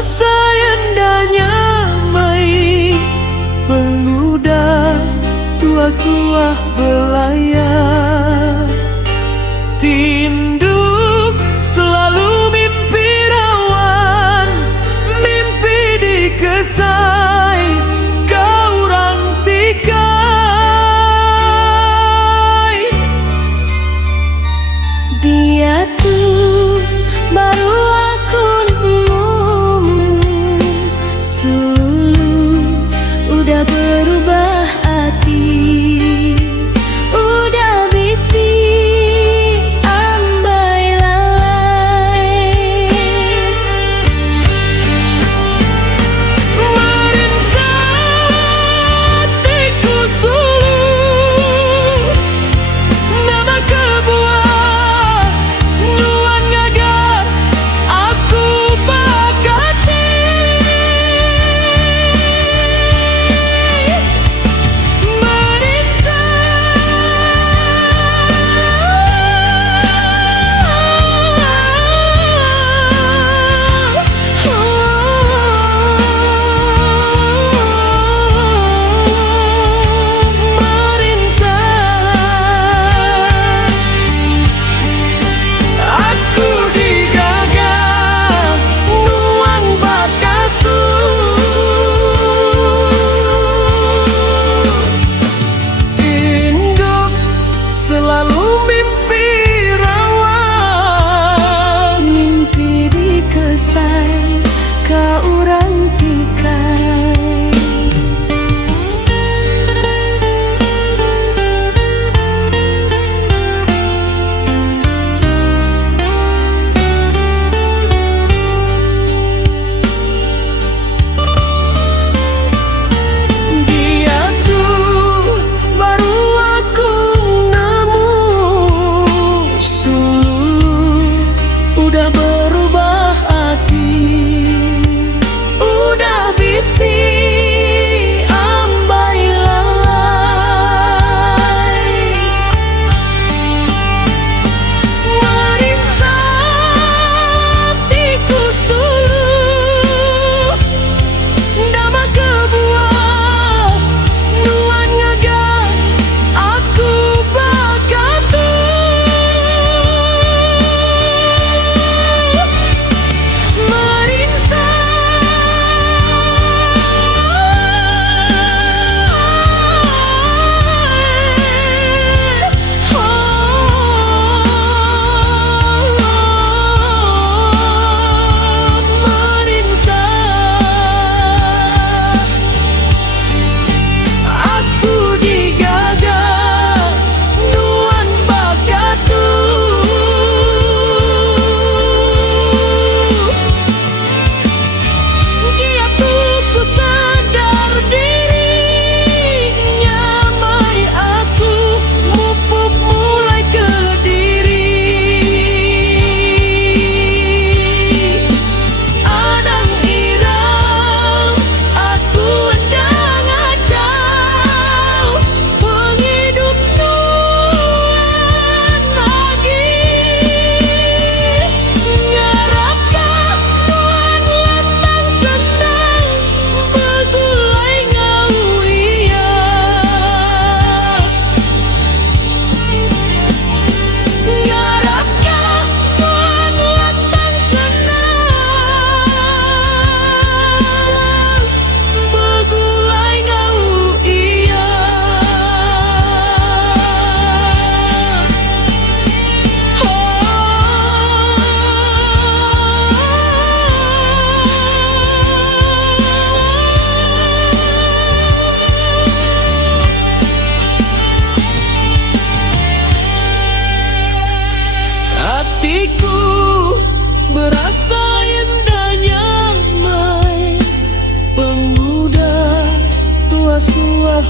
berasa indahnya mai pemuda tua suah belayar. Tinduk selalu mimpi rawan, mimpi dikesai kau orang tikai. Dia tuh baru aku nemu, sulu udah berubah hati, udah bisi ambai lalai. Merinsatiku sulu nama kebuah nuan ngagar aku bakati. Selalu mimpi rawan, Mimpi dikesai ka urang tikai. dia tuh baru aku nemu, sulu udah berubah hati, udah bisi ambai lalai. Merinsatiku sulu nama kebuah nuan ngagar aku bakatu. Aku digagah nuan bakatu. Dia tuh ku sadar diri, nyamai aku mupuk mulai ke diri. Adang irang aku endang acau, penghidup nuan lagi. Ngarapkah nuan lantang senang begulai ngau iya. Ngarapkah nuan lantang senang begulai ngau iya. Hatiku berasa indahnya mai pemuda tua suah